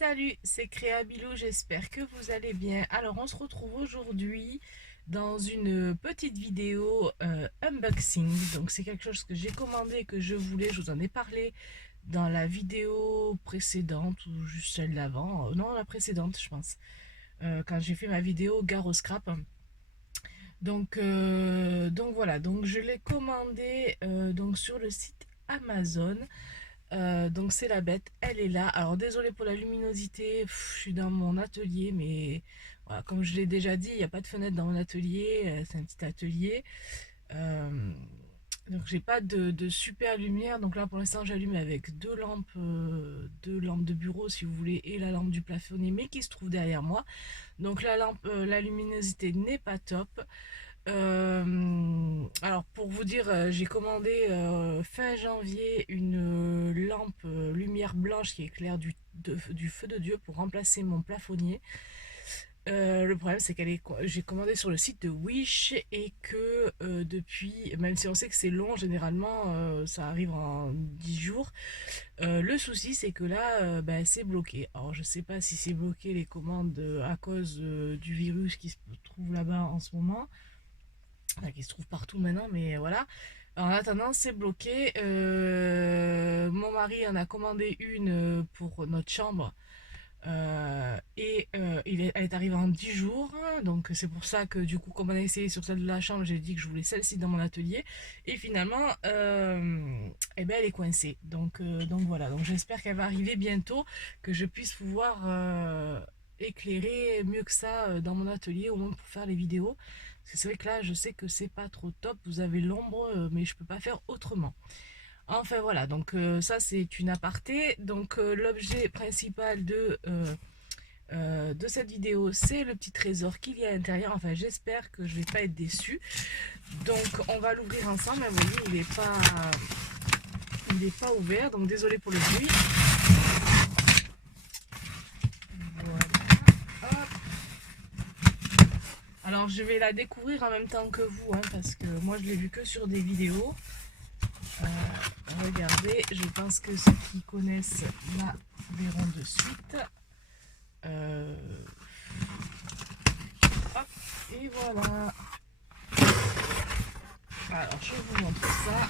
Salut, c'est Créabilou, j'espère que vous allez bien. Alors on se retrouve aujourd'hui dans une petite vidéo unboxing. Donc c'est quelque chose que j'ai commandé, que je voulais, je vous en ai parlé dans la vidéo précédente ou juste celle d'avant. Non, la précédente je pense. Quand j'ai fait ma vidéo Gare au scrap. Donc voilà, donc je l'ai commandé donc sur le site Amazon. Donc c'est la bête, elle est là. Alors désolé pour la luminosité, je suis dans mon atelier, mais voilà, comme je l'ai déjà dit, il n'y a pas de fenêtre dans mon atelier, c'est un petit atelier. Euh, donc j'ai pas de super lumière, donc là pour l'instant j'allume avec deux lampes de bureau si vous voulez, et la lampe du plafonnier, mais qui se trouve derrière moi. Donc la lampe, la luminosité n'est pas top. Alors pour vous dire, j'ai commandé fin janvier une lampe lumière blanche qui éclaire du feu de Dieu pour remplacer mon plafonnier. Le problème c'est j'ai commandé sur le site de Wish et que depuis, même si on sait que c'est long, généralement ça arrive en 10 jours. Le souci c'est que là c'est bloqué. Alors je sais pas si c'est bloqué les commandes à cause du virus qui se trouve là-bas en ce moment, enfin, qui se trouve partout maintenant, mais voilà. En attendant, c'est bloqué. Mon mari en a commandé une pour notre chambre. Elle est arrivée en 10 jours. Donc c'est pour ça que du coup, comme on a essayé sur celle de la chambre, j'ai dit que je voulais celle-ci dans mon atelier. Et finalement, elle est coincée. Donc voilà. Donc j'espère qu'elle va arriver bientôt, que je puisse pouvoir éclairer mieux que ça dans mon atelier, au moins pour faire les vidéos. Parce que c'est vrai que là, je sais que c'est pas trop top. Vous avez l'ombre, mais je peux pas faire autrement. Enfin voilà, donc ça c'est une aparté. Donc l'objet principal de cette vidéo, c'est le petit trésor qu'il y a à l'intérieur. Enfin j'espère que je vais pas être déçue. Donc on va l'ouvrir ensemble. Vous voyez, il est pas ouvert, donc désolé pour le bruit. Voilà. Hop. Alors je vais la découvrir en même temps que vous, hein, parce que moi je l'ai vu que sur des vidéos. Regardez, je pense que ceux qui connaissent la verront de suite. Hop, et voilà. Alors, je vous montre ça.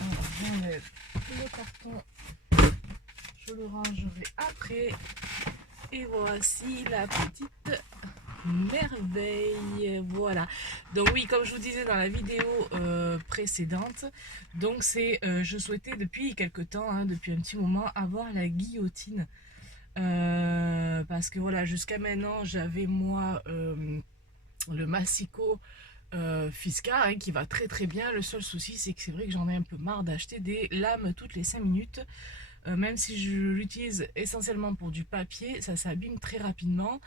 Alors, j'enlève le carton. Je le rangerai après. Et voici la petite merveille. Voilà. Donc oui, comme je vous disais dans la vidéo précédente, donc je souhaitais depuis quelque temps, hein, depuis un petit moment, avoir la guillotine. Parce que voilà, jusqu'à maintenant, j'avais moi le Massico Fisca, hein, qui va très très bien. Le seul souci, c'est que c'est vrai que j'en ai un peu marre d'acheter des lames toutes les 5 minutes. Même si je l'utilise essentiellement pour du papier, ça s'abîme très rapidement.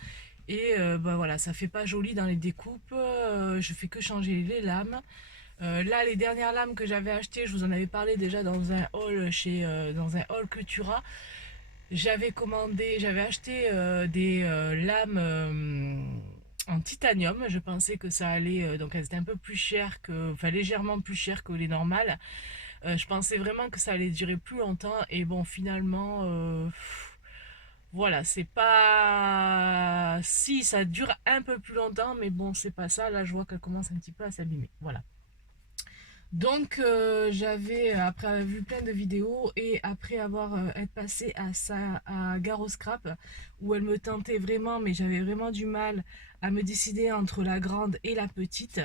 Et voilà, ça fait pas joli dans les découpes. Je fais que changer les lames. Là, les dernières lames que j'avais achetées, je vous en avais parlé déjà dans un haul dans un haul Cultura. J'avais acheté des lames en titanium. Je pensais que ça allait, donc elles étaient un peu plus chères enfin légèrement plus chères que les normales. Je pensais vraiment que ça allait durer plus longtemps et bon finalement, voilà, c'est pas, si ça dure un peu plus longtemps, mais bon c'est pas ça. Là je vois qu'elle commence un petit peu à s'abîmer. Voilà. Donc j'avais, après avoir vu plein de vidéos et après avoir être passé à Gare au Scrap, où elle me tentait vraiment, mais j'avais vraiment du mal à me décider entre la grande et la petite.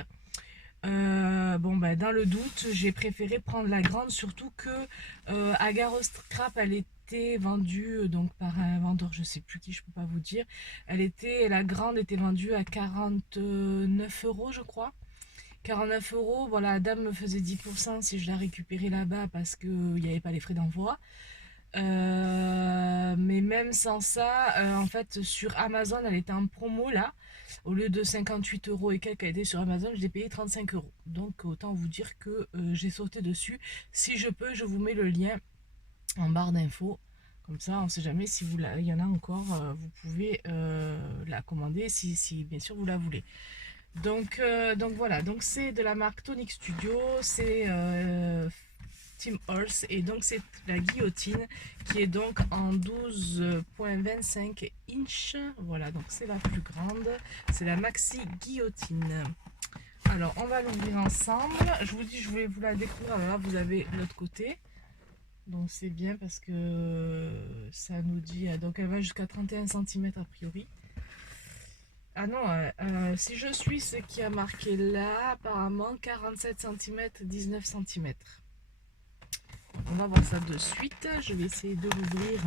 Bon ben dans le doute, j'ai préféré prendre la grande, surtout que à Gare au Scrap, elle était vendue donc par un vendeur, je sais plus qui, je peux pas vous dire. La grande était vendue à 49 € je crois. 49 €, bon, la dame me faisait 10% si je la récupérais là-bas parce qu'il n'y avait pas les frais d'envoi. Mais même sans ça, en fait, sur Amazon, elle était en promo là. Au lieu de 58 € et quelques, elle était sur Amazon, je l'ai payé 35 €. Donc, autant vous dire que j'ai sauté dessus. Si je peux, je vous mets le lien en barre d'infos. Comme ça, on ne sait jamais si il y en a encore, vous pouvez la commander si bien sûr vous la voulez. Donc voilà, donc c'est de la marque Tonic Studio, c'est Team Horse, et donc c'est la guillotine qui est donc en 12,25 inches. Voilà, donc c'est la plus grande, c'est la maxi guillotine. Alors on va l'ouvrir ensemble. Je vous dis, je voulais vous la découvrir. Alors là vous avez l'autre côté, donc c'est bien parce que ça nous dit, donc elle va jusqu'à 31 cm a priori. Ah non, si je suis ce qui a marqué là, apparemment 47 cm, 19 cm. On va voir ça de suite. Je vais essayer de l'ouvrir.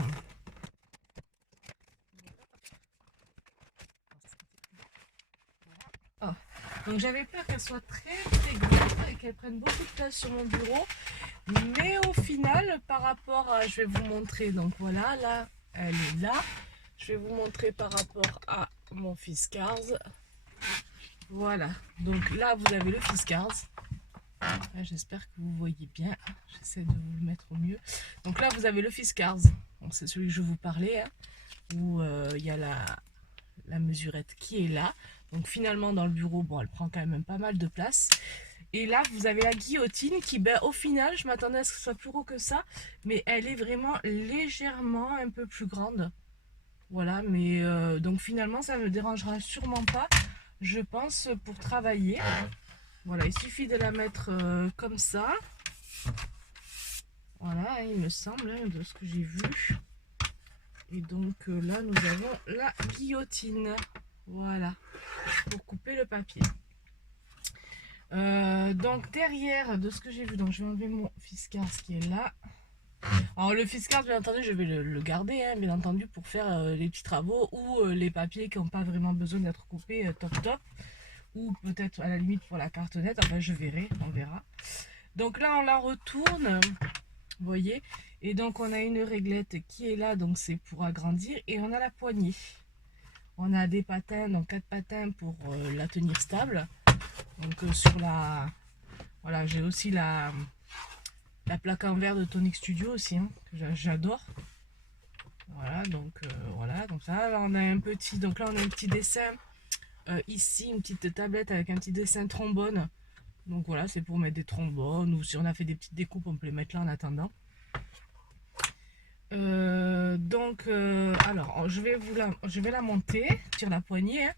Oh. Donc j'avais peur qu'elle soit très grande et qu'elle prenne beaucoup de place sur mon bureau. Mais au final, par rapport à... Je vais vous montrer. Donc voilà, là, elle est là. Je vais vous montrer par rapport à mon Fiskars. Voilà. Donc là, vous avez le Fiskars. J'espère que vous voyez bien. J'essaie de vous le mettre au mieux. Donc là, vous avez le Fiskars. C'est celui que je vous parlais. Hein, où il y a la mesurette qui est là. Donc finalement, dans le bureau, bon, elle prend quand même pas mal de place. Et là, vous avez la guillotine qui, ben, au final, je m'attendais à ce que ce soit plus gros que ça. Mais elle est vraiment légèrement un peu plus grande. Voilà, mais donc finalement, ça ne me dérangera sûrement pas, je pense, pour travailler. Voilà, il suffit de la mettre comme ça. Voilà, il me semble, hein, de ce que j'ai vu. Et donc là, nous avons la guillotine. Voilà, pour couper le papier. Donc derrière, de ce que j'ai vu, donc je vais enlever mon Fiskars qui est là. Alors le Fiskars, bien entendu, je vais le garder, hein, bien entendu, pour faire les petits travaux ou les papiers qui n'ont pas vraiment besoin d'être coupés top. Ou peut-être à la limite pour la cartonnette, enfin je verrai, on verra. Donc là on la retourne, vous voyez, et donc on a une réglette qui est là, donc c'est pour agrandir, et on a la poignée. On a des patins, donc 4 patins pour la tenir stable. Donc sur la... Voilà, j'ai aussi la plaque en verre de Tonic Studio aussi, hein, que j'adore. Voilà, donc voilà, donc ça, là on a un petit, donc là on a un petit dessin. Ici une petite tablette avec un petit dessin trombone, donc voilà, c'est pour mettre des trombones, ou si on a fait des petites découpes on peut les mettre là en attendant. Alors je vais la monter sur la poignée, hein.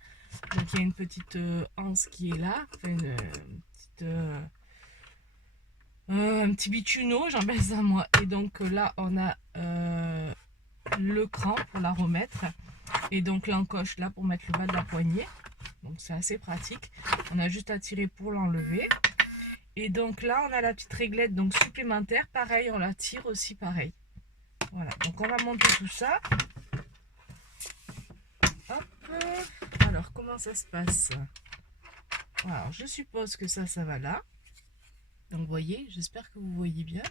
Donc il y a une petite anse qui est là, enfin, un petit bituneau, j'appelle ça moi, et donc là on a le cran pour la remettre, et donc l'encoche là pour mettre le bas de la poignée. Donc c'est assez pratique. On a juste à tirer pour l'enlever. Et donc là, on a la petite réglette donc supplémentaire. Pareil, on la tire aussi pareil. Voilà, donc on va monter tout ça. Hop. Alors, comment ça se passe? Alors, je suppose que ça va là. Donc, vous voyez, j'espère que vous voyez bien.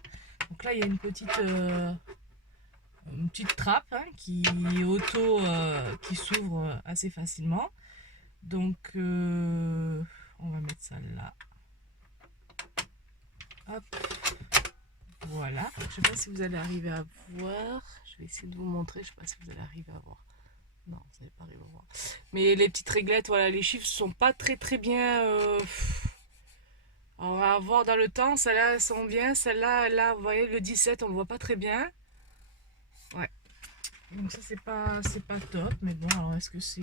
Donc là, il y a une petite trappe, hein, qui qui s'ouvre assez facilement. Donc, on va mettre ça là. Hop. Voilà. Je ne sais pas si vous allez arriver à voir. Je vais essayer de vous montrer. Je ne sais pas si vous allez arriver à voir. Non, vous n'allez pas arriver à voir. Mais les petites réglettes, voilà, les chiffres sont pas très bien. On va voir dans le temps. Celles-là sont bien. Celle-là, là, vous voyez, le 17, on ne voit pas très bien. Ouais. Donc ça, c'est pas top. Mais bon, alors est-ce que c'est...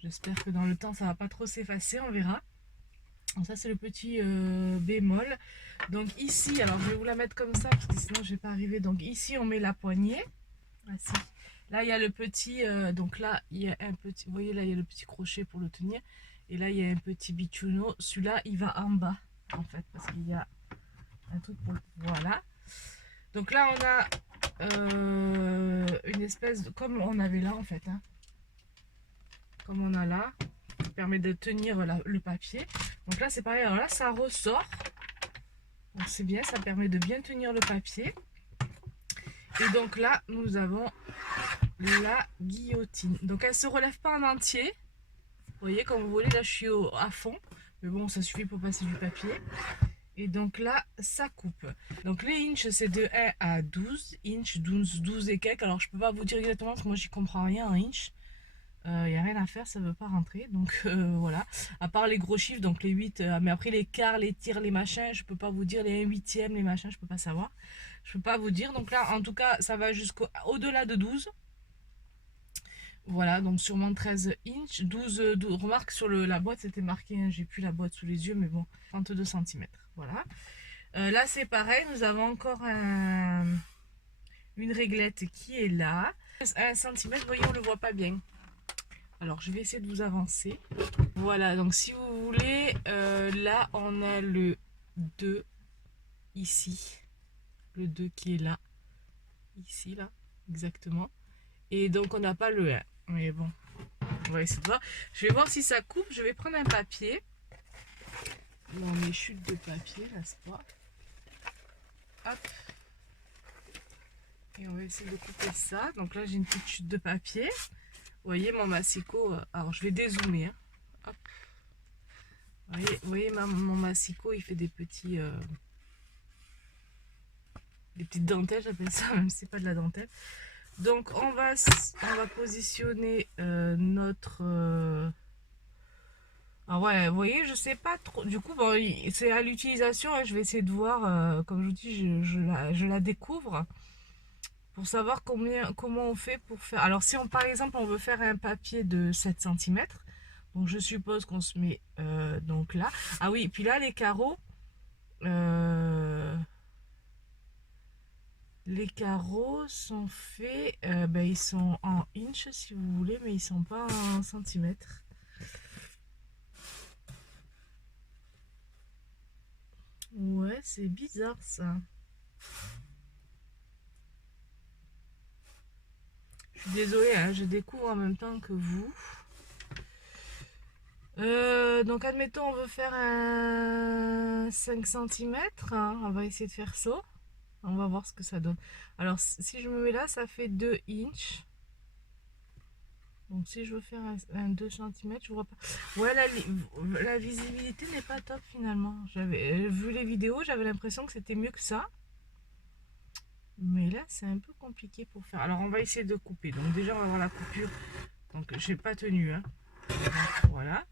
J'espère que dans le temps, ça va pas trop s'effacer. On verra. Donc ça, c'est le petit bémol. Donc ici, alors je vais vous la mettre comme ça, parce que sinon je vais pas arriver. Donc ici, on met la poignée. Voici. Là, il y a le petit... donc là, il y a un petit... Vous voyez, là, il y a le petit crochet pour le tenir. Et là, il y a un petit bituneau. Celui-là, il va en bas, en fait, parce qu'il y a un truc pour... Voilà. Donc là, on a une espèce de... Comme on avait là, en fait. Hein. Comme on a là. Qui permet de tenir le papier. Donc là, c'est pareil. Alors là, ça ressort. Donc c'est bien, ça permet de bien tenir le papier. Et donc là, nous avons la guillotine. Donc elle se relève pas en entier. Vous voyez, comme vous voulez, là je suis à fond. Mais bon, ça suffit pour passer du papier. Et donc là, ça coupe. Donc les inches, c'est de 1 à 12 inches, 12 et quelques. Alors je peux pas vous dire exactement parce que moi j'y comprends rien en inches. Il n'y a rien à faire, ça ne veut pas rentrer. Donc voilà. À part les gros chiffres, donc les 8. Mais après les quarts, les tiers, les machins, je peux pas vous dire. Les 1/8, les machins, je peux pas savoir. Je peux pas vous dire. Donc là, en tout cas, ça va jusqu'au-delà de 12. Voilà, donc sûrement 13 inch. 12 remarque sur la boîte, c'était marqué. Hein, j'ai plus la boîte sous les yeux, mais bon, 32 cm. Voilà. Là, c'est pareil. Nous avons encore une réglette qui est là. 1 cm, vous voyez, on le voit pas bien. Alors, je vais essayer de vous avancer. Voilà, donc si vous voulez, là, on a le 2 ici. Le 2 qui est là. Ici, là, exactement. Et donc, on n'a pas le 1. Mais bon, on va essayer de voir. Je vais voir si ça coupe. Je vais prendre un papier. Dans mes chutes de papier, n'est-ce pas? Hop. Et on va essayer de couper ça. Donc là, j'ai une petite chute de papier. Vous voyez mon massicot. Alors, je vais dézoomer. Hein. Hop. Vous voyez mon massicot, il fait des petites dentelles, j'appelle ça, même si c'est pas de la dentelle. Donc, on va positionner notre... Ah ouais, vous voyez, je sais pas trop. Du coup, bon, c'est à l'utilisation. Hein, je vais essayer de voir. Comme je vous dis, je la découvre pour savoir comment on fait pour faire. Alors, si par exemple, on veut faire un papier de 7 cm, donc je suppose qu'on se met donc là. Ah oui, puis là, les carreaux. Les carreaux sont faits, ils sont en inch si vous voulez, mais ils sont pas en centimètres. Ouais, c'est bizarre ça. Je suis désolée, hein, je découvre en même temps que vous. Donc admettons on veut faire un 5 cm. Hein, on va essayer de faire ça. On va voir ce que ça donne. Alors si je me mets là, ça fait 2 inch. Donc si je veux faire un 2 cm, je vois pas. Ouais, la visibilité n'est pas top finalement. J'avais vu les vidéos, j'avais l'impression que c'était mieux que ça. Mais là, c'est un peu compliqué pour faire. Alors on va essayer de couper. Donc déjà, on va voir la coupure. Donc j'ai pas tenu. Hein. Donc, voilà.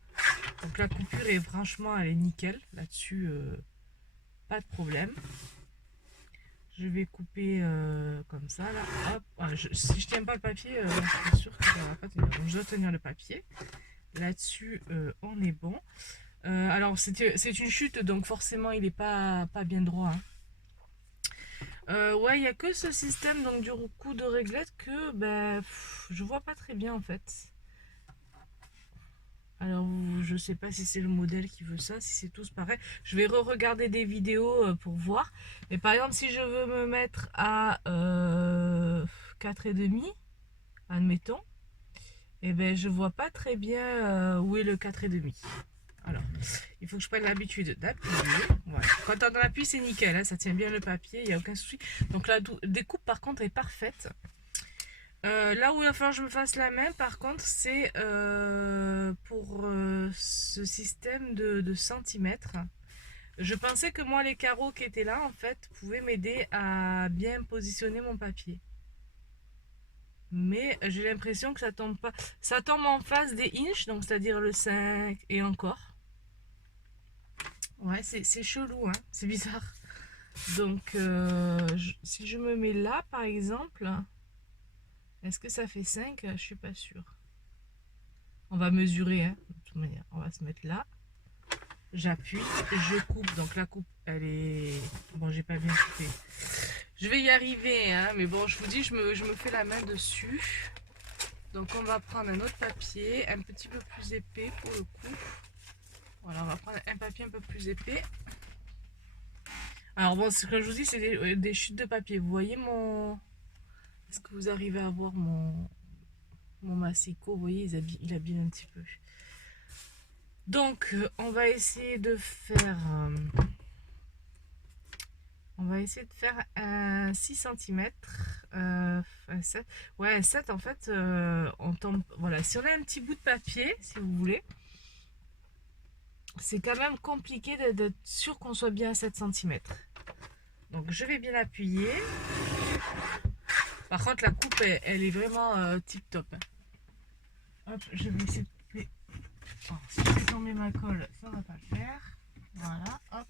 Donc la coupure est franchement, elle est nickel. Là-dessus, pas de problème. Je vais couper comme ça là. Hop. Ah, si je tiens pas le papier, je suis sûre que ça va pas tenir. Donc je dois tenir le papier. Là-dessus, on est bon. Alors c'est une chute, donc forcément il n'est pas bien droit. Hein. Ouais, il n'y a que ce système donc du coup de réglette que je vois pas très bien en fait. Alors, je sais pas si c'est le modèle qui veut ça, si c'est tous pareil. Je vais re-regarder des vidéos pour voir. Mais par exemple, si je veux me mettre à 4,5, admettons, et ben je vois pas très bien où est le 4,5. Alors, il faut que je prenne l'habitude d'appuyer. Voilà. Quand on appuie, c'est nickel, hein, ça tient bien le papier, il n'y a aucun souci. Donc la découpe, par contre, est parfaite. Là où il va falloir que je me fasse la main, par contre, c'est pour ce système de centimètres. Je pensais que moi, les carreaux qui étaient là, en fait, pouvaient m'aider à bien positionner mon papier. Mais j'ai l'impression que ça tombe pas. Ça tombe en face des inches, donc c'est-à-dire le 5 et encore. Ouais, c'est chelou, hein, c'est bizarre. Donc, si je me mets là, par exemple... Est-ce que ça fait 5? Je suis pas sûre. On va mesurer, hein, de toute manière. On va se mettre là. J'appuie, je coupe. Donc la coupe, elle est... Bon, j'ai pas bien coupé. Je vais y arriver, hein, mais bon, je vous dis, je me fais la main dessus. Donc on va prendre un autre papier, un petit peu plus épais pour le coup. Voilà, on va prendre un papier un peu plus épais. Alors bon, ce que je vous dis, c'est des chutes de papier. Vous voyez mon... Est-ce que vous arrivez à voir mon massicot? Vous voyez, il abîme un petit peu. Donc, on va essayer de faire... un 6 cm. Un 7. Ouais, un 7, en fait, on tombe... Voilà, si on a un petit bout de papier, si vous voulez, c'est quand même compliqué d'être sûr qu'on soit bien à 7 cm. Donc, je vais bien appuyer. Par contre, la coupe, elle est vraiment tip top. Hop, je vais essayer de couper. Oh, si je fais tomber ma colle, ça va pas le faire. Voilà, hop.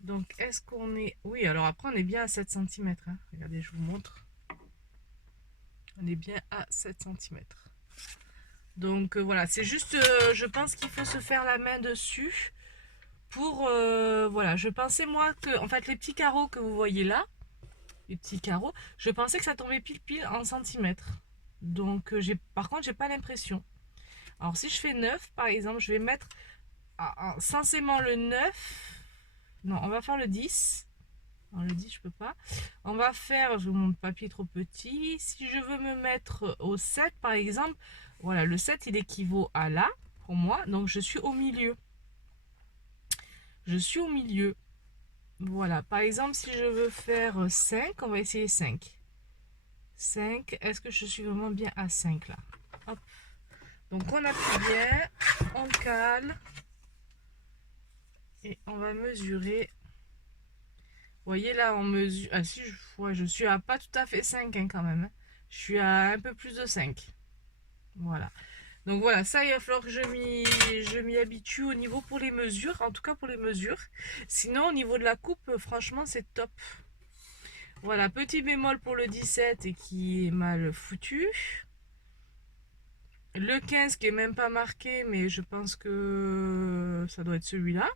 Donc, est-ce qu'on est... Oui, alors après, on est bien à 7 cm. Hein. Regardez, je vous montre. On est bien à 7 cm. Donc, voilà, c'est juste, je pense qu'il faut se faire la main dessus. Pour, voilà, je pensais moi que, en fait, les petits carreaux que vous voyez là, les petits carreaux, je pensais que ça tombait pile en centimètres. Donc, par contre, j'ai pas l'impression. Alors, si je fais 9, par exemple, je vais mettre censément le 9. Non, on va faire le 10. Non, le 10, je peux pas. On va faire, mon papier est trop petit. Si je veux me mettre au 7, par exemple, voilà, le 7, il équivaut à là, pour moi. Donc, je suis au milieu. Je suis au milieu. Voilà, par exemple, si je veux faire 5, on va essayer 5. 5, est-ce que je suis vraiment bien à 5 là? Hop. Donc, on appuie bien, on cale. Et on va mesurer. Vous voyez là, on mesure. Ah si, ouais, je suis à pas tout à fait 5 hein, quand même. Je suis à un peu plus de 5. Voilà. Donc voilà, ça il va falloir que je m'y habitue au niveau pour les mesures. En tout cas pour les mesures. Sinon au niveau de la coupe, franchement c'est top. Voilà, petit bémol pour le 17 et qui est mal foutu. Le 15 qui est même pas marqué, mais je pense que ça doit être celui-là.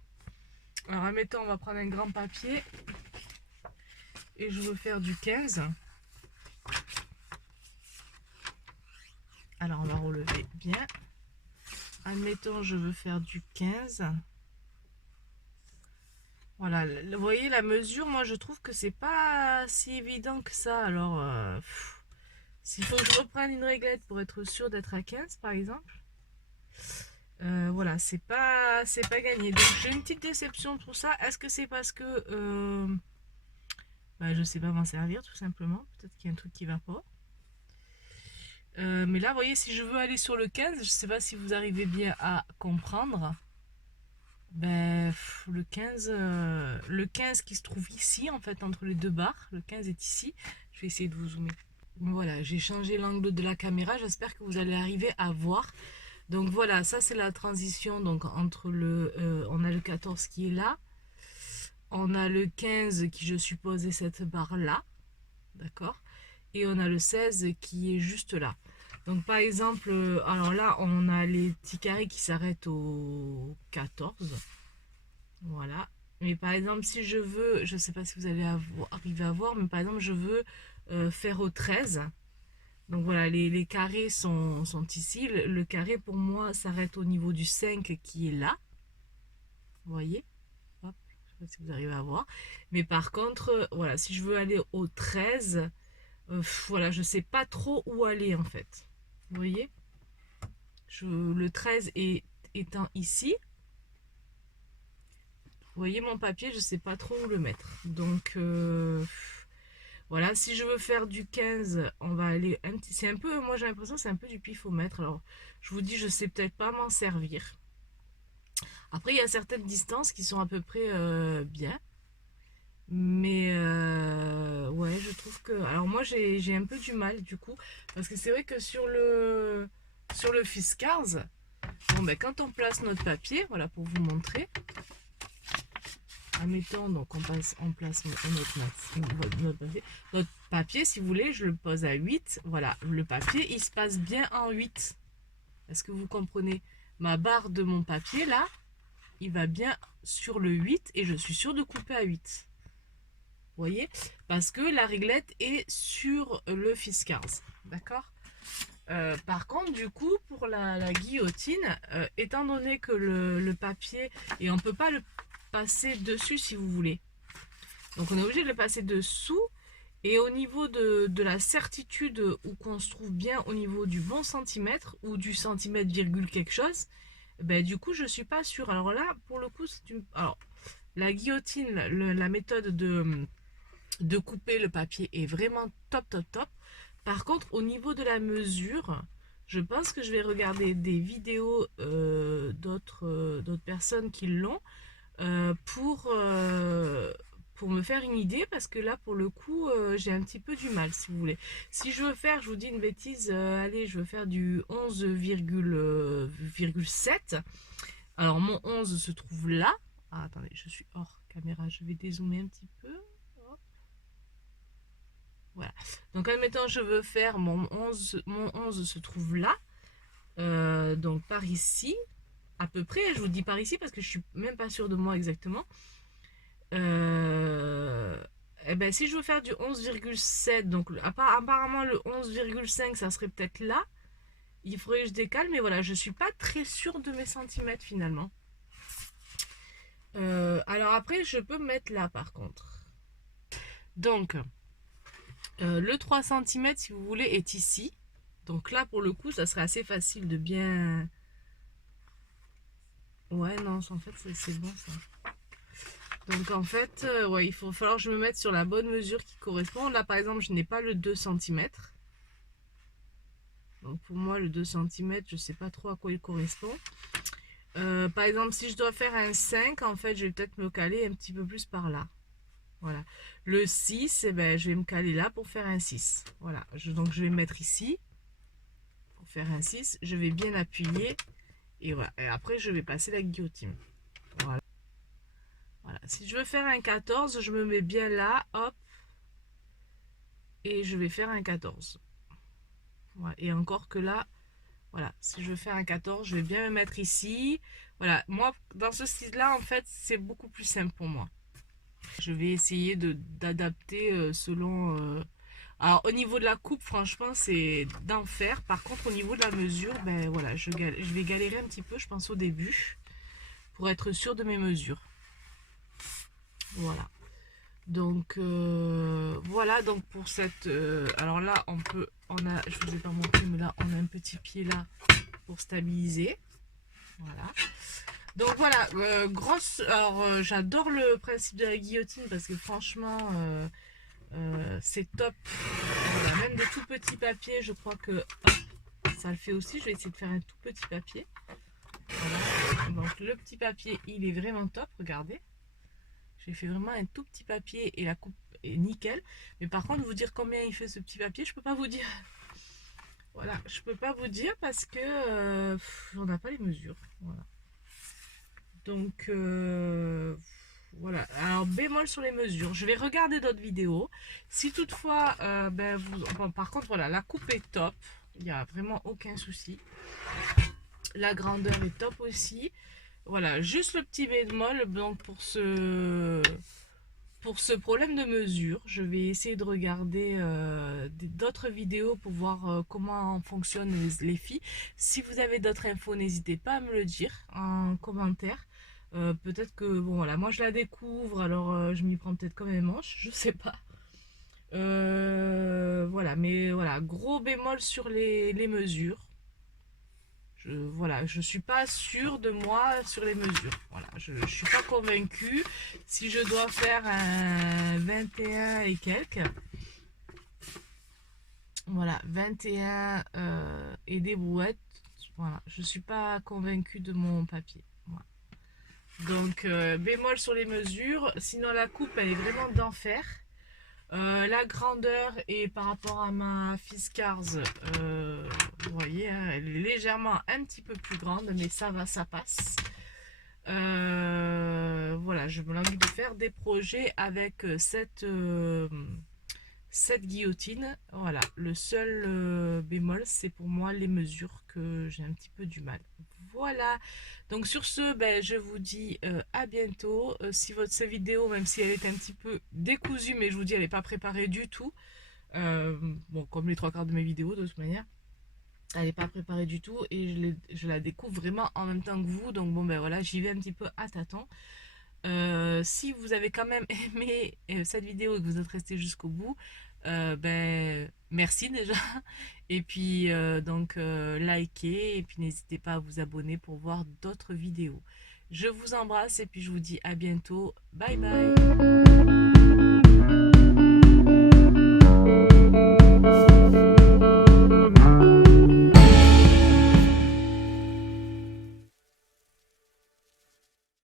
Alors admettons, on va prendre un grand papier. Et je veux faire du 15. Alors on va relever bien. Admettons, je veux faire du 15. Voilà, vous voyez la mesure, moi je trouve que c'est pas si évident que ça. Alors, s'il faut que je reprenne une réglette pour être sûr d'être à 15 par exemple, voilà, c'est pas gagné. Donc j'ai une petite déception pour ça. Est-ce que c'est parce que je sais pas m'en servir tout simplement? Peut-être qu'il y a un truc qui va pas. Mais là, vous voyez, si je veux aller sur le 15, je sais pas si vous arrivez bien à comprendre. Ben, le 15 qui se trouve ici, en fait, entre les deux barres. Le 15 est ici. Je vais essayer de vous zoomer. Voilà, j'ai changé l'angle de la caméra. J'espère que vous allez arriver à voir. Donc voilà, ça c'est la transition. Donc entre on a le 14 qui est là. On a le 15 qui, je suppose, est cette barre là. D'accord? Et on a le 16 qui est juste là. Donc par exemple, alors là on a les petits carrés qui s'arrêtent au 14. Voilà. Mais par exemple si je veux, je ne sais pas si vous allez arriver à voir, mais par exemple je veux faire au 13. Donc voilà, les carrés sont ici. Le carré pour moi s'arrête au niveau du 5 qui est là. Vous voyez? Hop, je ne sais pas si vous arrivez à voir. Mais par contre, voilà, si je veux aller au 13, voilà, je sais pas trop où aller en fait. Vous voyez, le 13 étant ici, vous voyez mon papier, je sais pas trop où le mettre. Donc voilà, si je veux faire du 15, on va aller c'est un peu, moi j'ai l'impression que c'est un peu du pifomètre. Alors je vous dis, je sais peut-être pas m'en servir. Après il y a certaines distances qui sont à peu près bien. Mais ouais, je trouve que... Alors moi j'ai un peu du mal du coup. Parce que c'est vrai que sur le Fiskars, bon ben quand on place notre papier, voilà pour vous montrer. Admettons, donc on place notre papier, si vous voulez, je le pose à 8. Voilà, le papier il se passe bien en 8. Est-ce que vous comprenez? Ma barre de mon papier là, il va bien sur le 8 et je suis sûre de couper à 8. Vous voyez, parce que la réglette est sur le Fiskars, d'accord. Par contre, du coup, pour la guillotine, étant donné que le papier, et on ne peut pas le passer dessus si vous voulez. Donc on est obligé de le passer dessous. Et au niveau de la certitude où qu'on se trouve bien au niveau du bon centimètre ou du centimètre virgule quelque chose, ben, du coup je suis pas sûre. Alors là, pour le coup, alors, la guillotine, la méthode de couper le papier est vraiment top. Par contre au niveau de la mesure, je pense que je vais regarder des vidéos d'autres personnes qui l'ont pour pour me faire une idée, parce que là pour le coup j'ai un petit peu du mal, si vous voulez. Si je veux faire, je vous dis une bêtise, allez, je veux faire du 11,7. Alors mon 11 se trouve là. Ah, attendez, je suis hors caméra, je vais dézoomer un petit peu. Hop. Voilà. Donc admettons, je veux faire mon 11 se trouve là. Donc par ici, à peu près, je vous dis par ici parce que je suis même pas sûre de moi exactement. Et ben, si je veux faire du 11,7, donc apparemment le 11,5 ça serait peut-être là. Il faudrait que je décale, mais voilà, je suis pas très sûre de mes centimètres finalement. Alors après, je peux me mettre là par contre. Donc, le 3 cm, si vous voulez, est ici. Donc là, pour le coup, ça serait assez facile de bien... Ouais, non, en fait, c'est bon ça. Donc en fait, ouais, il faut falloir que je me mette sur la bonne mesure qui correspond. Là, par exemple, je n'ai pas le 2 cm. Donc pour moi, le 2 cm, je ne sais pas trop à quoi il correspond. Par exemple, si je dois faire un 5, en fait, je vais peut-être me caler un petit peu plus par là. Voilà. Le 6, eh ben, je vais me caler là pour faire un 6. Voilà. Donc je vais me mettre ici pour faire un 6. Je vais bien appuyer. Et voilà. Et après, je vais passer la guillotine. Voilà. Voilà. Si je veux faire un 14, je me mets bien là. Hop. Et je vais faire un 14. Voilà. Et encore que là, voilà. Si je veux faire un 14, je vais bien me mettre ici. Voilà. Moi, dans ce style-là, en fait, c'est beaucoup plus simple pour moi. Je vais essayer d'adapter selon... Alors au niveau de la coupe, franchement, c'est d'enfer. Par contre, au niveau de la mesure, ben voilà, je vais galérer un petit peu, je pense, au début, pour être sûr de mes mesures. Voilà. Donc voilà, donc pour cette... alors là, je vous ai pas montré, mais là, on a un petit pied là pour stabiliser. Voilà. Donc voilà, j'adore le principe de la guillotine parce que franchement, c'est top. Voilà, même de tout petit papier, je crois que hop, ça le fait aussi. Je vais essayer de faire un tout petit papier. Voilà. Donc le petit papier, il est vraiment top, regardez. J'ai fait vraiment un tout petit papier et la coupe est nickel. Mais par contre, vous dire combien il fait ce petit papier, je peux pas vous dire. Voilà, je peux pas vous dire parce que on n'a pas les mesures. Voilà. Donc voilà, alors bémol sur les mesures, je vais regarder d'autres vidéos. Si toutefois, bon, par contre, voilà, la coupe est top, il n'y a vraiment aucun souci. La grandeur est top aussi. Voilà, juste le petit bémol, donc pour ce problème de mesure, je vais essayer de regarder d'autres vidéos pour voir comment fonctionnent les filles. Si vous avez d'autres infos, n'hésitez pas à me le dire en commentaire. Peut-être que, bon voilà, moi je la découvre, alors je m'y prends peut-être comme un manche, je sais pas. Voilà, mais voilà, gros bémol sur les mesures. Voilà, je suis pas sûre de moi sur les mesures. Voilà, je suis pas convaincue. Si je dois faire un 21 et quelques, voilà, 21 et des brouettes, voilà, je suis pas convaincue de mon papier. Voilà. Donc bémol sur les mesures. Sinon la coupe elle est vraiment d'enfer. La grandeur et par rapport à ma Fiskars, vous voyez, hein, elle est légèrement un petit peu plus grande, mais ça va, ça passe. Voilà, je me envie de faire des projets avec cette guillotine. Voilà, le seul bémol, c'est pour moi les mesures que j'ai un petit peu du mal. Voilà, donc sur ce, ben, je vous dis à bientôt. Si cette vidéo, même si elle est un petit peu décousue, mais je vous dis, elle n'est pas préparée du tout. Bon, comme les trois quarts de mes vidéos, de toute manière. Elle n'est pas préparée du tout et je la découvre vraiment en même temps que vous. Donc bon, ben voilà, j'y vais un petit peu à tâtons. Si vous avez quand même aimé cette vidéo et que vous êtes resté jusqu'au bout, ben merci déjà. Et puis donc likez et puis n'hésitez pas à vous abonner pour voir d'autres vidéos. Je vous embrasse et puis je vous dis à bientôt. Bye bye.